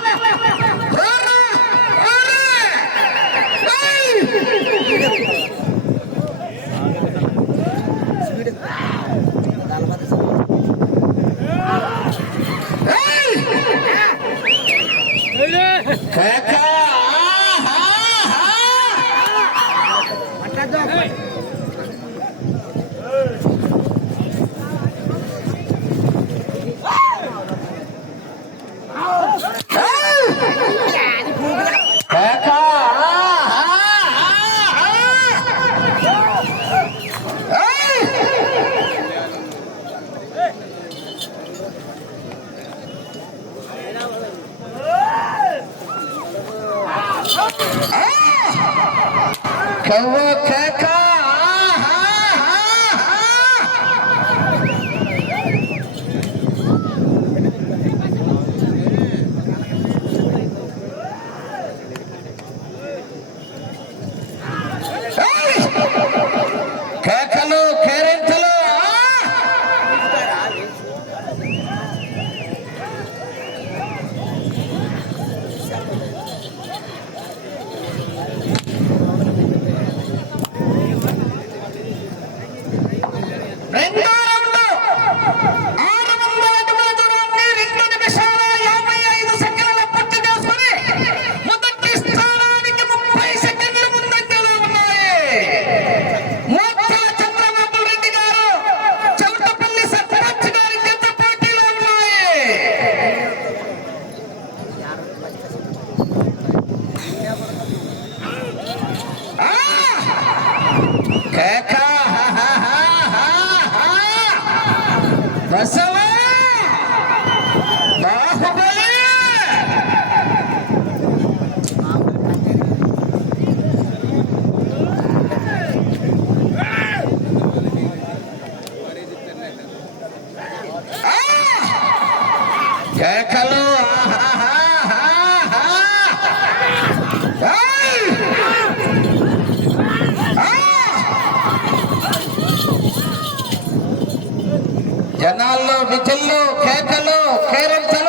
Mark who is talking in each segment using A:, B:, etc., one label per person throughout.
A: blah, blah, blah. Come on, Kaka! విజల్లు కేకలు కేరంతలు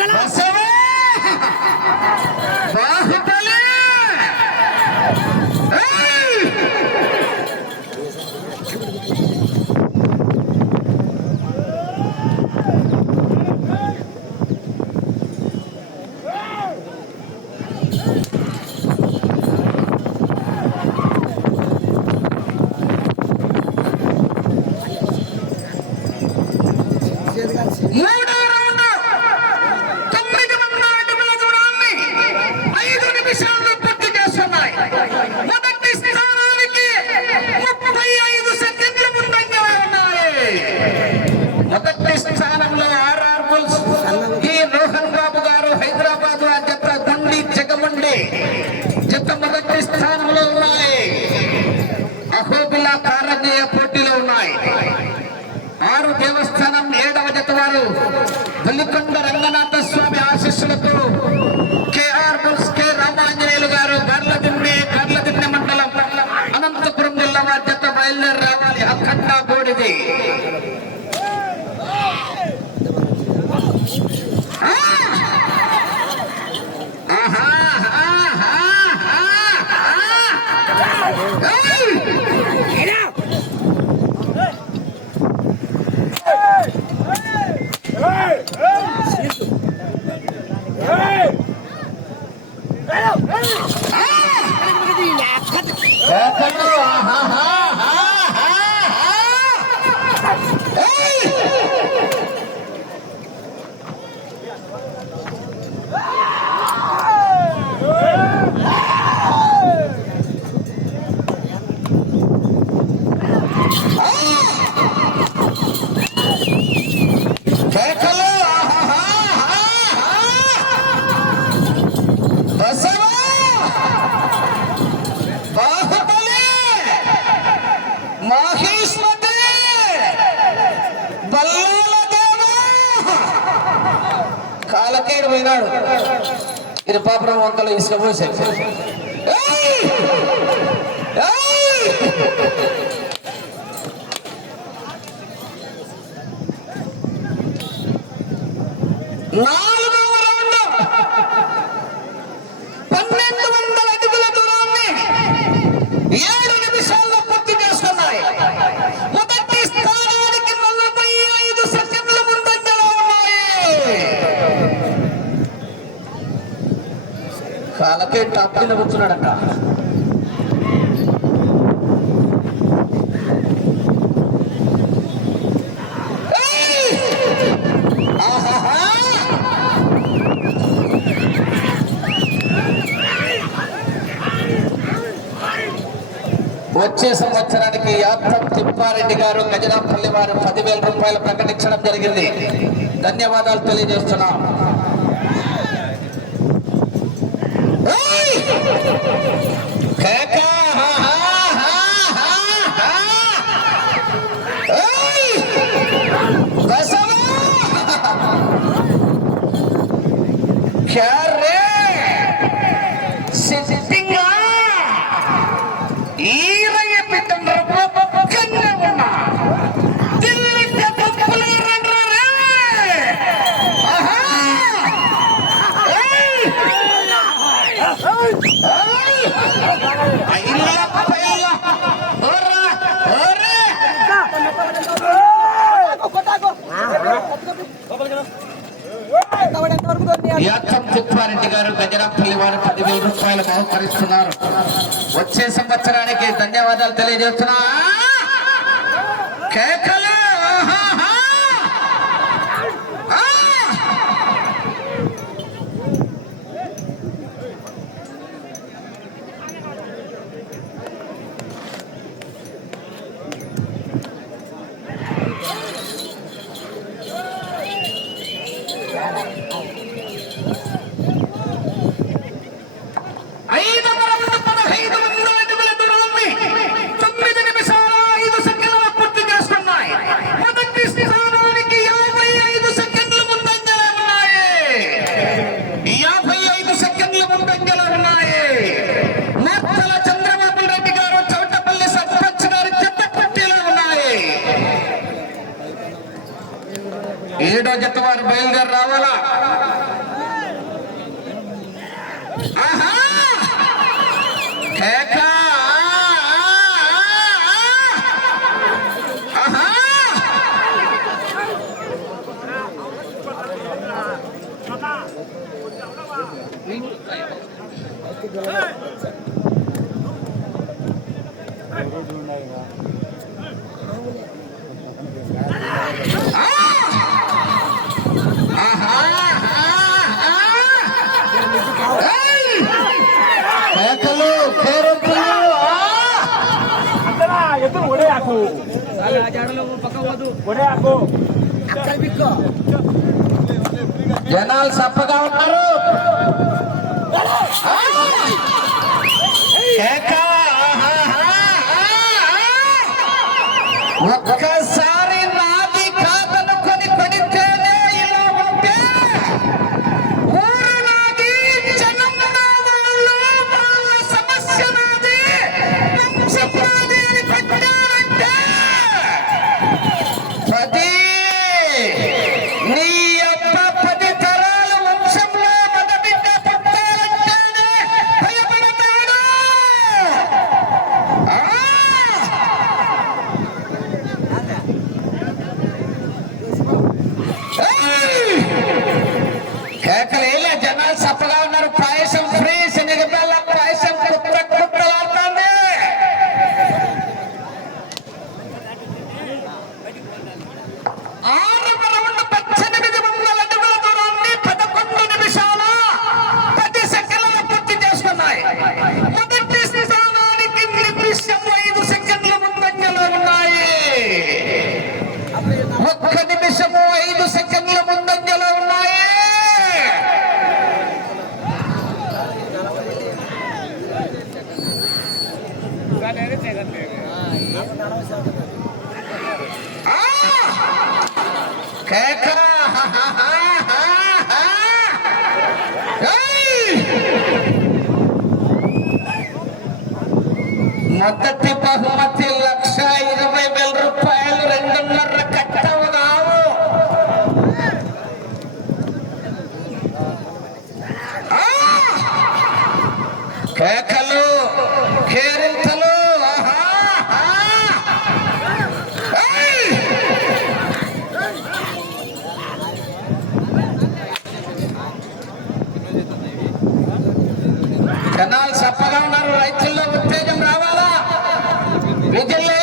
A: ਮਗਲਾ జాతీయ పోటీలో ఉన్నాయి. ఆరు దేవస్థానం ఏడవ జత వారు. బలికొండ రంగనాథ స్వామి ఆశీస్సులతో Oh! నాలుగవ రౌండ్. పన్నెండు వందల అడుగుల దూరాన్ని ఏడు నిమిషాల్లో పూర్తి చేసుకున్నాయి. మొదటి స్థానానికి నలభై ఐదు సెకండ్ల ముందంజలో ఉన్నాయి. కాలకే టాప్ కింద కూర్చున్నాడట. సంవత్సరానికి యాత్ర తిప్పారెడ్డి గారు గజనాపల్లి వారు పదివేల రూపాయలు ప్రకటించడం జరిగింది ధన్యవాదాలు తెలియజేస్తున్నాం Cara! గారు వారు రూపాయలు వచ్చే సంవత్సరానికి ధన్యవాదాలు తెలియజేస్తున్నా. కేకలు జట్టు వారు బయలుదేరి రావాలా? జనాలు సప్పగా ఉన్నారు. ఒక్కసారి లేదు జగన్ లేదు మొదటి బహుమతి లక్ష ఇరవై వేల రూపాయలు రెండున్నర కట్టవు కావు. కేక! జనాలు చప్పగా ఉన్నారు రైతుల్లో ఉత్తేజం రావాలా? విధుల్లో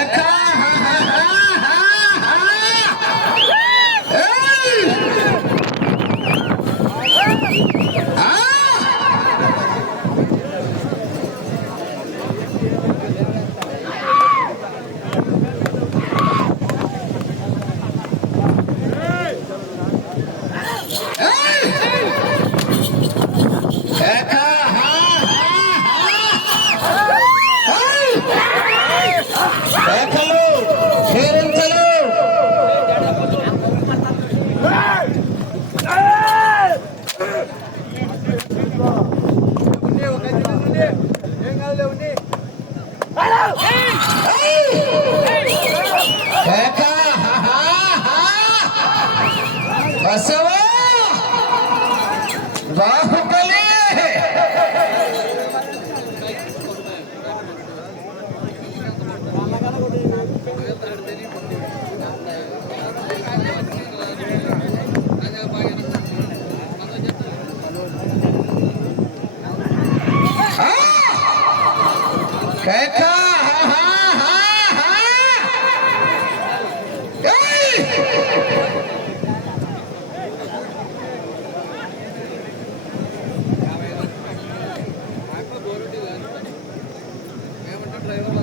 A: এক తెలంగాణలో ఉండి బసవా traer la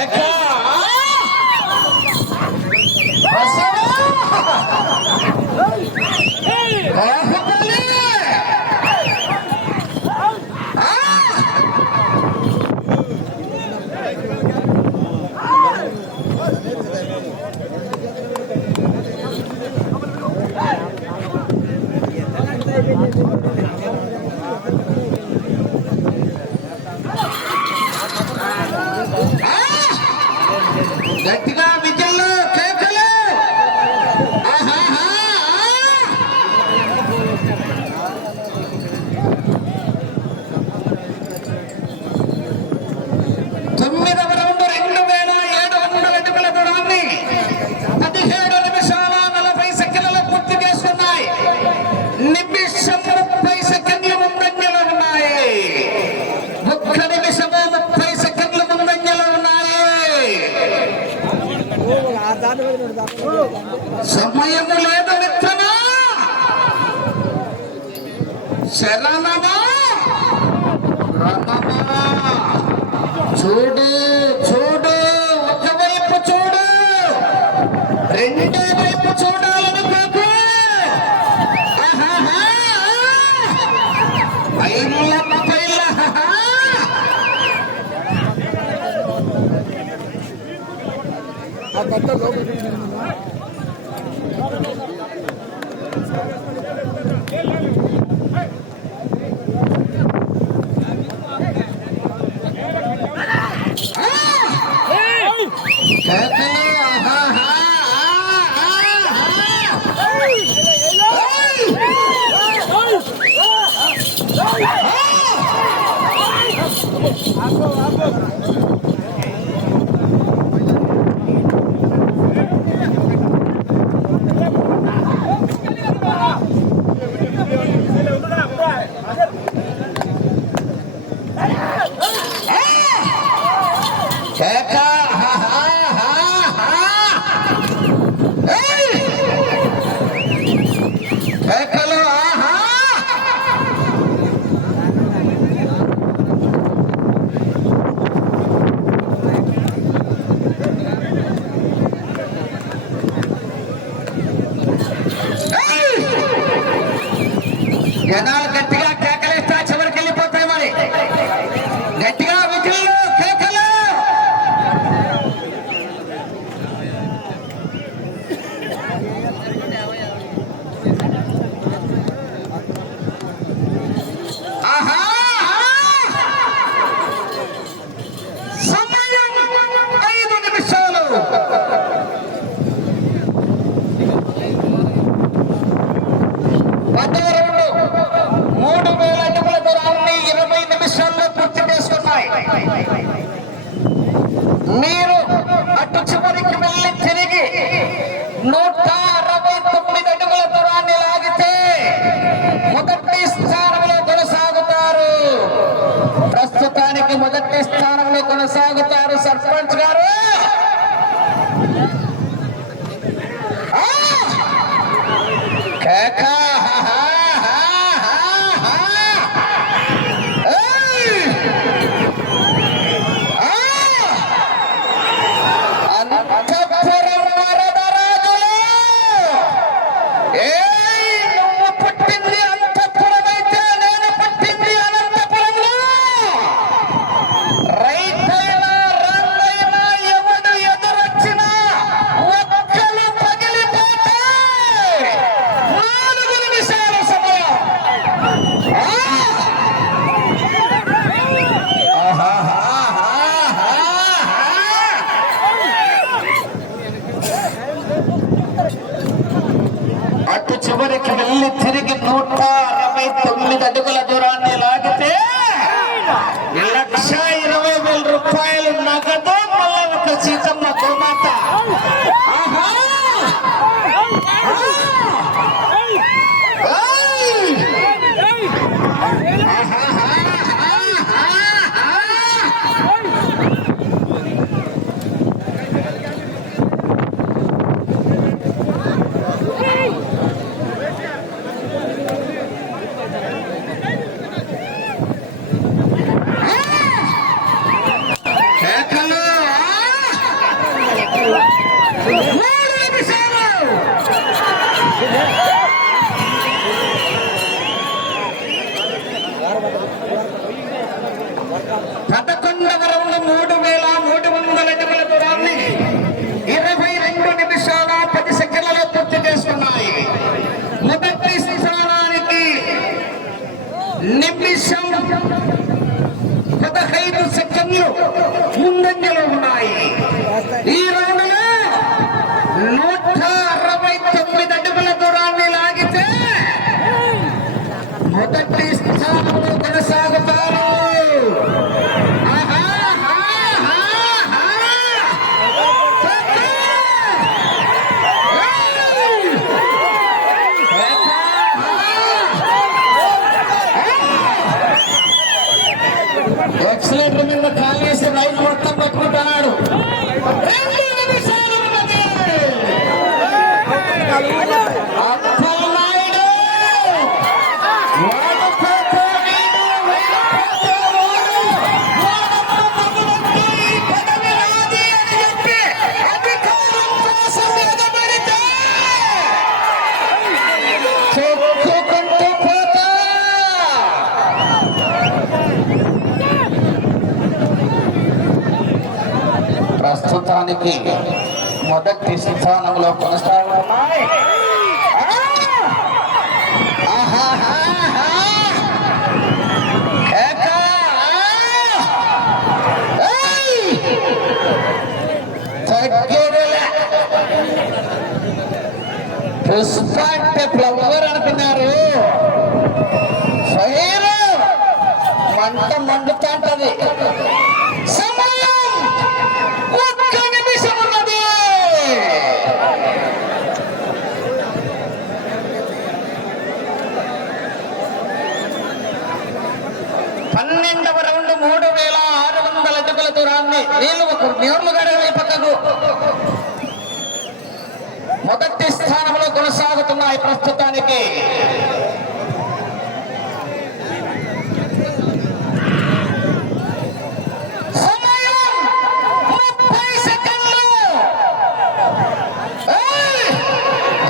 A: এক సమయము లేదు మిత్రమా శరణమా? రమమా? చూడు చూడు ఒకవైపు చూడు. రెండు వైపు చూడాలని కాకు ఆహాహా. పైల పైల
B: ఆ కట్ట లోపలికి
A: కేకలు, ఆహాహా, ఆహాహా. కేక, ఆహాహా, ఏయ్! కేకలు ఆహా ఏయ్! జనాలు గట్టిగా కేకలేస్తా చివరికి వెళ్ళిపోతాయి మరి గట్టిగా విధులు కేకలు ఆహా! సమయం ఐదు నిమిషాలు పదో రౌండ్ మూడు వేల అడుగుల దూరాన్ని ఇరవై నిమిషాల్లో పూర్తి చేసుకున్నాయి మీరు అటు చివరికి వెళ్ళి తిరిగి నూట అరవై తొమ్మిది అడుగుల దూరాన్ని లాగితే మొదటి స్థానంలో కొనసాగుతారు. ప్రస్తుతానికి మొదటి స్థానంలో కొనసాగుతారు సర్పంచ్ గారు. Yeah. నిమిషం పదహైదు సెకండ్లు ముందంజలో ఉన్నాయి. ఈ రౌండ్ నూట అరవై తొమ్మిది అడుగుల దూరాన్ని లాగితే మొదటి స్థానంలో ప్రస్తుతానికి మొదటి స్థానంలో కొనసాగుతున్నాయి. పుష్ప అంటే ఫ్లవర్ అంటున్నారు. ఫైర్ మంట మండుతాంటది సమయం ఒక్క నిమిషం ఉన్నది పన్నెండవ రౌండ్ మూడు వేల ఆరు వందల అడుగుల దూరాన్ని నీళ్ళు ఒక నేర్లు పక్కకు మొదటి స్థానంలో కొనసాగుతున్నాయి ప్రస్తుతానికి.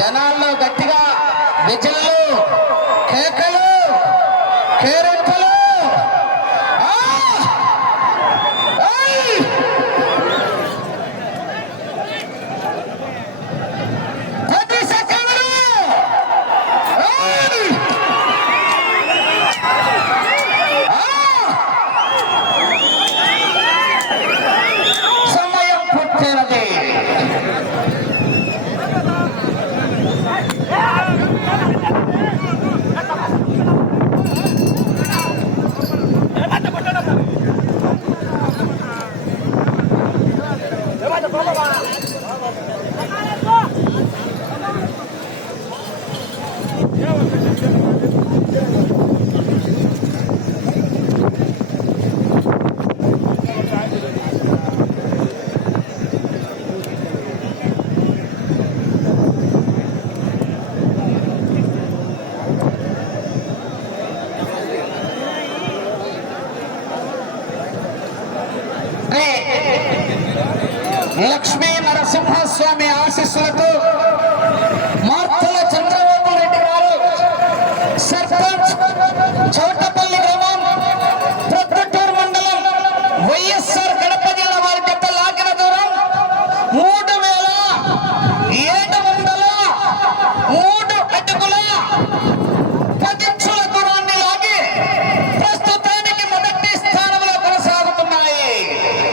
A: జనాల్లో గట్టిగా విజిల్లు